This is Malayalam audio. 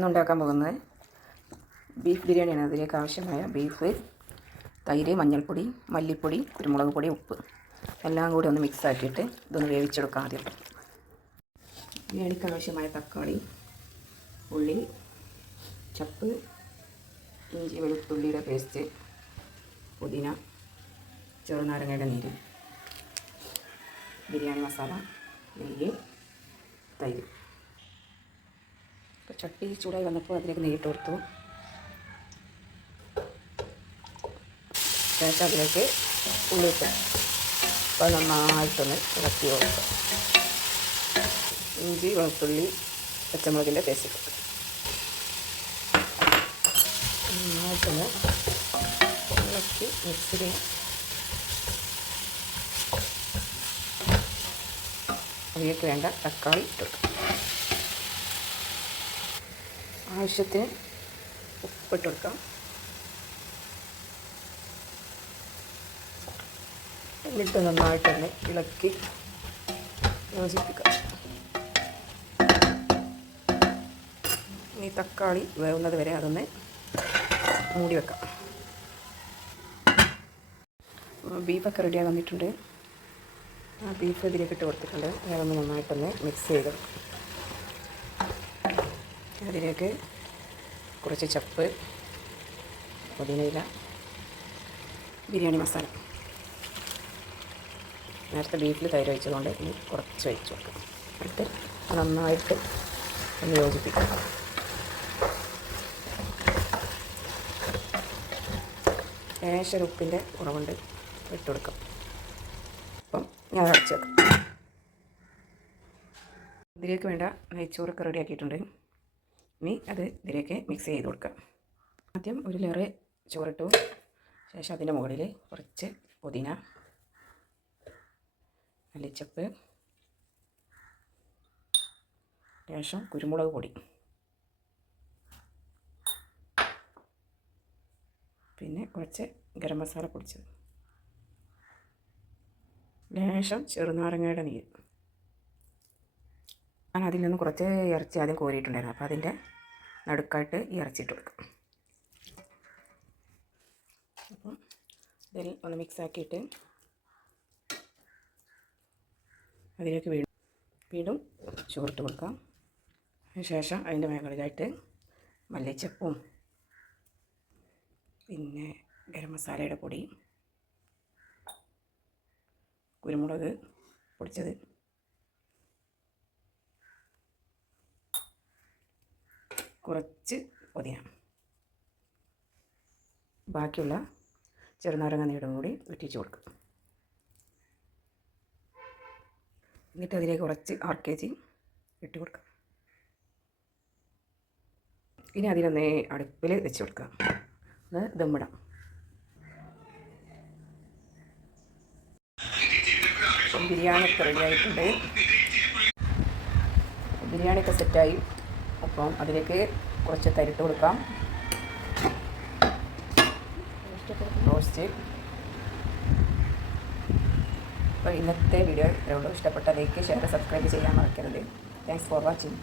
ഞാനിന്നുണ്ടാക്കാൻ പോകുന്നത് ബീഫ് ബിരിയാണിയാണ്. അതിലേക്ക് ആവശ്യമായ ബീഫ്, തൈര്, മഞ്ഞൾപ്പൊടി, മല്ലിപ്പൊടി, കുരുമുളക് പൊടി, ഉപ്പ് എല്ലാം കൂടി ഒന്ന് മിക്സ് ആക്കിയിട്ട് ഇതൊന്ന് വേവിച്ചെടുക്കാം. ആദ്യം ബിരിയാണിക്ക് ആവശ്യമായ തക്കാളി, ഉള്ളി, ചപ്പ്, ഇഞ്ചി വെളുത്തുള്ളിയുടെ പേസ്റ്റ്, പുതിന, ചെറുനാരങ്ങയുടെ നീര്, ബിരിയാണി മസാല, നെയ്യ്, തൈര്. ചട്ടി ചൂടായി വന്നപ്പോൾ അതിലേക്ക് നെയ്യിട്ട് കൊടുത്തു. ശേഷം അതിലേക്ക് ഉള്ളിയിട്ട് അപ്പോൾ നന്നായിട്ടൊന്ന് ഇളക്കി കൊടുക്കുക. ഇഞ്ചി വെളുത്തുള്ളി പച്ചമുളകിൻ്റെ പേസ്റ്റ് ഇട്ടു നന്നായിട്ടൊന്ന് ഇളക്കി മിക്സിയിൽ അതിലേക്ക് വേണ്ട തക്കാളി ഇട്ടു. ആവശ്യത്തിന് ഉപ്പിട്ട് കൊടുക്കാം. എന്നിട്ട് നന്നായിട്ടൊന്ന് ഇളക്കി യോജിപ്പിക്കാം. ഈ തക്കാളി വേവുന്നത് വരെ അതൊന്ന് മൂടി വെക്കാം. ബീഫൊക്കെ റെഡിയായി വന്നിട്ടുണ്ട്. ആ ബീഫ് ഇതിലേക്ക് ഇട്ട് കൊടുത്തിട്ടുണ്ട്. അതൊന്ന് നന്നായിട്ടൊന്ന് മിക്സ് ചെയ്ത് അതിലേക്ക് കുറച്ച് ചപ്പ്, പുതിനയില, ബിരിയാണി മസാല, നേരത്തെ ബീഫിൽ തൈര് ഒഴിച്ചതുകൊണ്ട് ഇനി കുറച്ച് ഒഴിച്ച് വെക്കാം. എന്നിട്ട് നന്നായിട്ട് ഒന്ന് യോജിപ്പിക്കാം. ലേശം ഉപ്പിൻ്റെ കുറവുണ്ട്, ഇട്ട് കൊടുക്കാം. അപ്പം ഞാൻ അടച്ച് വെക്കാം. ഇതിലേക്ക് വേണ്ട നെയ്ച്ചോറൊക്കെ റെഡിയാക്കിയിട്ടുണ്ട്. ഇനി അത് ഇതിലേക്ക് മിക്സ് ചെയ്ത് കൊടുക്കാം. ആദ്യം ഒരു ലെയർ ചോറിട്ടു. ശേഷം അതിൻ്റെ മുകളിൽ കുറച്ച് പുതിന, മല്ലിച്ചപ്പ്, ശേഷം കുരുമുളക് പൊടി, പിന്നെ കുറച്ച് ഗരം മസാല പൊടിച്ചത്, ലേശം ചെറുനാരങ്ങയുടെ നീര്. ഞാൻ അതിൽ നിന്ന് കുറച്ച് ഇറച്ചി ആദ്യം കോരിയിട്ടുണ്ടായിരുന്നു. അപ്പോൾ അതിൻ്റെ നടുക്കായിട്ട് ഈ ഇറച്ചിയിട്ട് കൊടുക്കും. അപ്പം ഇതിൽ ഒന്ന് മിക്സാക്കിയിട്ട് അതിലേക്ക് വീണ്ടും ചോറിട്ട് കൊടുക്കാം. അതിനുശേഷം അതിൻ്റെ മുകളിലായിട്ട് മല്ലിച്ചപ്പും പിന്നെ ഗരം മസാലയുടെ പൊടി, കുരുമുളക് പൊടിച്ചത്, കുറച്ച് പുതിന, ബാക്കിയുള്ള ചെറുനാരങ്ങ നീരും കൂടി ഇട്ടിച്ച് കൊടുക്കും. എന്നിട്ട് അതിലേക്ക് കുറച്ച് RKG ഇട്ട് കൊടുക്കാം. ഇനി അതിനൊന്ന് അടുപ്പിൽ വെച്ച് കൊടുക്കാം. അത് ദമ്മിടാം. ബിരിയാണിയൊക്കെ റെഡിയായിട്ടുണ്ട്. ബിരിയാണിയൊക്കെ സെറ്റായി. അപ്പം അതിലേക്ക് കുറച്ച് തരിട്ട് കൊടുക്കാം. റോസ്റ്റ്. അപ്പോൾ ഇന്നത്തെ വീഡിയോ ഇത്രയേ ഉള്ളൂ. ഇഷ്ടപ്പെട്ട ലൈക്ക്, ഷെയർ, സബ്സ്ക്രൈബ് ചെയ്യാൻ മറക്കരുത്. Thanks for watching.